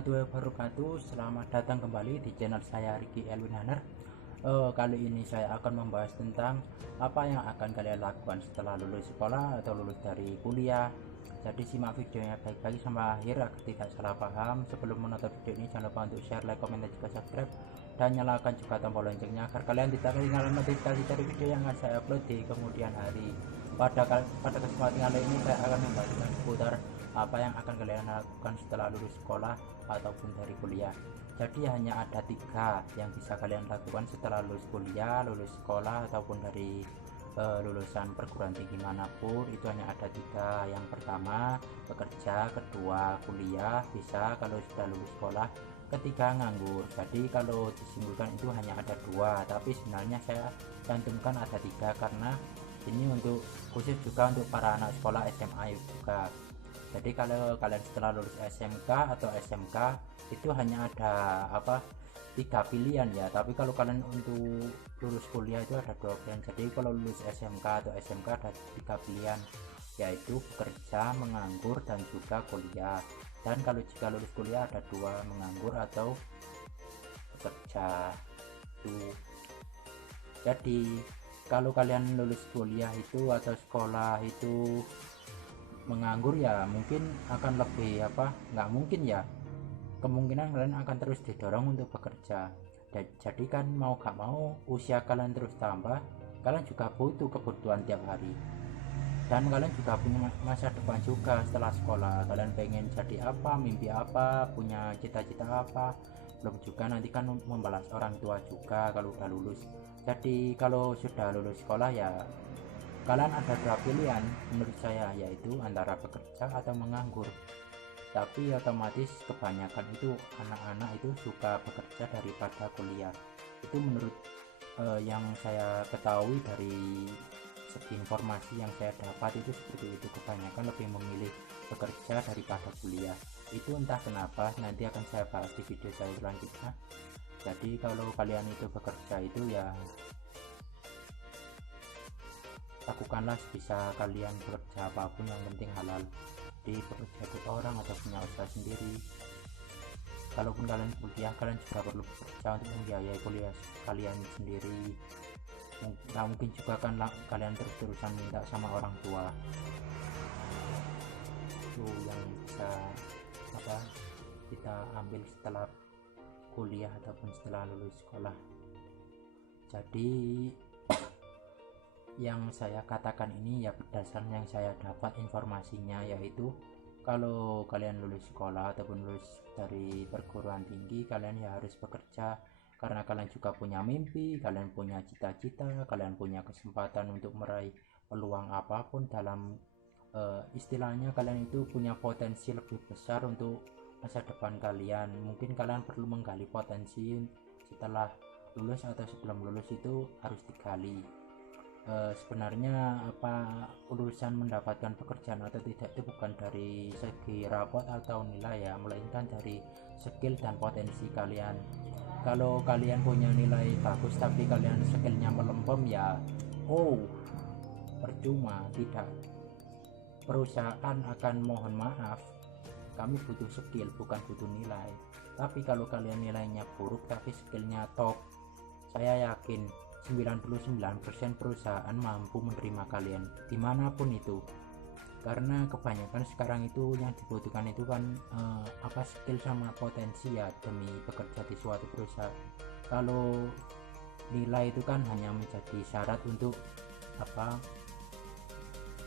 warahmatullahi wabarakatuh. Selamat datang kembali di channel saya Ricky Elwin Haner. Kali ini saya akan membahas tentang apa yang akan kalian lakukan setelah lulus sekolah atau lulus dari kuliah. Jadi simak videonya baik-baik sampai akhir agar tidak salah paham. Sebelum menonton video ini jangan lupa untuk share, like, komen, dan juga subscribe, dan nyalakan juga tombol loncengnya agar kalian tidak ketinggalan notifikasi dari video yang akan saya upload di kemudian hari. Pada kesempatan kali ini saya akan membahas seputar apa yang akan kalian lakukan setelah lulus sekolah ataupun dari kuliah. Jadi hanya ada 3 yang bisa kalian lakukan setelah lulus kuliah, lulus sekolah ataupun dari lulusan perguruan tinggi manapun. Itu hanya ada 3. Yang pertama bekerja, kedua kuliah bisa kalau sudah lulus sekolah, ketiga nganggur. Jadi kalau disimpulkan itu hanya ada 2, tapi sebenarnya saya cantumkan ada 3 karena ini untuk khusus juga untuk para anak sekolah SMA juga. Jadi kalau kalian setelah lulus SMK atau SMK itu hanya ada 3 pilihan ya, tapi kalau kalian untuk lulus kuliah itu ada 2 pilihan. Jadi kalau lulus SMK atau SMK ada 3 pilihan, yaitu bekerja, menganggur, dan juga kuliah. Dan kalau jika lulus kuliah ada 2, menganggur atau bekerja. Jadi kalau kalian lulus kuliah itu atau sekolah itu menganggur ya mungkin akan lebih nggak mungkin ya, kemungkinan kalian akan terus didorong untuk bekerja. Jadi kan mau gak mau usia kalian terus tambah, kalian juga butuh kebutuhan tiap hari, dan kalian juga punya masa depan juga setelah sekolah. Kalian pengen jadi apa, mimpi apa, punya cita-cita apa, belum juga nanti kan membalas orang tua juga kalau udah lulus. Jadi kalau sudah lulus sekolah ya kalian ada 2 pilihan menurut saya, yaitu antara bekerja atau menganggur. Tapi otomatis kebanyakan itu anak-anak itu suka bekerja daripada kuliah. Itu menurut yang saya ketahui dari segi informasi yang saya dapat itu seperti itu. Kebanyakan lebih memilih bekerja daripada kuliah. Itu entah kenapa, nanti akan saya bahas di video saya selanjutnya. Jadi kalau kalian itu bekerja itu ya lakukanlah sebisa kalian, bekerja apapun yang penting halal. Di bekerja itu orang atau punya usaha sendiri. Kalaupun kalian kuliah, kalian juga perlu bekerja untuk membiayai kuliah kalian sendiri. Nggak mungkin juga kan kalian terus-terusan minta sama orang tua. Itu yang bisa kita ambil setelah kuliah ataupun setelah lulus sekolah. Jadi yang saya katakan ini ya berdasarkan yang saya dapat informasinya, yaitu kalau kalian lulus sekolah ataupun lulus dari perguruan tinggi, kalian ya harus bekerja karena kalian juga punya mimpi, kalian punya cita-cita, kalian punya kesempatan untuk meraih peluang apapun dalam istilahnya kalian itu punya potensi lebih besar untuk masa depan kalian. Mungkin kalian perlu menggali potensi setelah lulus atau sebelum lulus, itu harus digali. Sebenarnya urusan mendapatkan pekerjaan atau tidak itu bukan dari segi rapot atau nilai ya, melainkan dari skill dan potensi kalian. Kalau kalian punya nilai bagus tapi kalian skillnya melempem ya percuma, tidak, perusahaan akan mohon maaf, kami butuh skill bukan butuh nilai. Tapi kalau kalian nilainya buruk tapi skillnya top, saya yakin 99% perusahaan mampu menerima kalian dimanapun itu. Karena kebanyakan sekarang itu yang dibutuhkan itu kan skill sama potensi ya, demi bekerja di suatu perusahaan. Kalau nilai itu kan hanya menjadi syarat untuk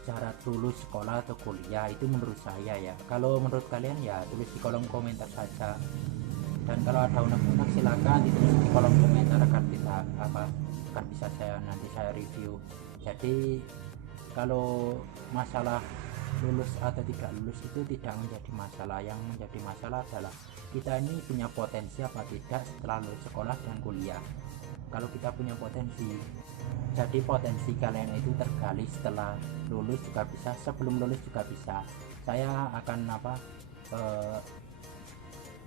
syarat lulus sekolah atau kuliah, itu menurut saya ya. Kalau menurut kalian ya tulis di kolom komentar saja, dan kalau ada unek-unek silakan ditulis di kolom komentar akan bisa nanti saya review. Jadi kalau masalah lulus atau tidak lulus itu tidak menjadi masalah. Yang menjadi masalah adalah kita ini punya potensi apa tidak setelah lulus sekolah dan kuliah. Kalau kita punya potensi, jadi potensi kalian itu tergali setelah lulus juga bisa, sebelum lulus juga bisa. Saya akan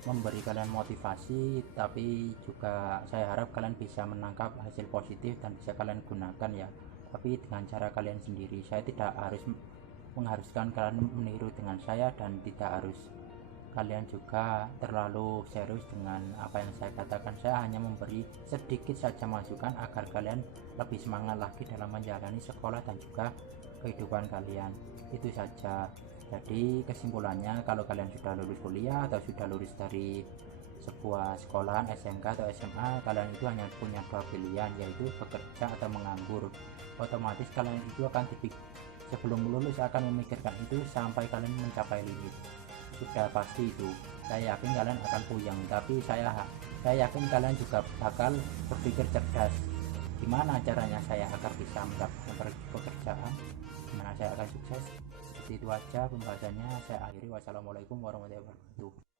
memberi kalian motivasi, tapi juga saya harap kalian bisa menangkap hasil positif dan bisa kalian gunakan ya, tapi dengan cara kalian sendiri. Saya tidak harus mengharuskan kalian meniru dengan saya, dan tidak harus kalian juga terlalu serius dengan apa yang saya katakan. Saya hanya memberi sedikit saja masukan agar kalian lebih semangat lagi dalam menjalani sekolah dan juga kehidupan kalian. Itu saja. Jadi kesimpulannya, kalau kalian sudah lulus kuliah atau sudah lulus dari sebuah sekolahan SMK atau SMA, kalian itu hanya punya dua pilihan, yaitu bekerja atau menganggur. Otomatis kalian itu akan sebelum lulus akan memikirkan itu sampai kalian mencapai limit. Sudah pasti itu, saya yakin kalian akan puyeng, tapi saya yakin kalian juga bakal berpikir cerdas, gimana caranya saya agar bisa mendapatkan pekerjaan, gimana saya akan sukses. Itu aja pembahasannya, saya akhiri. Wassalamualaikum warahmatullahi wabarakatuh.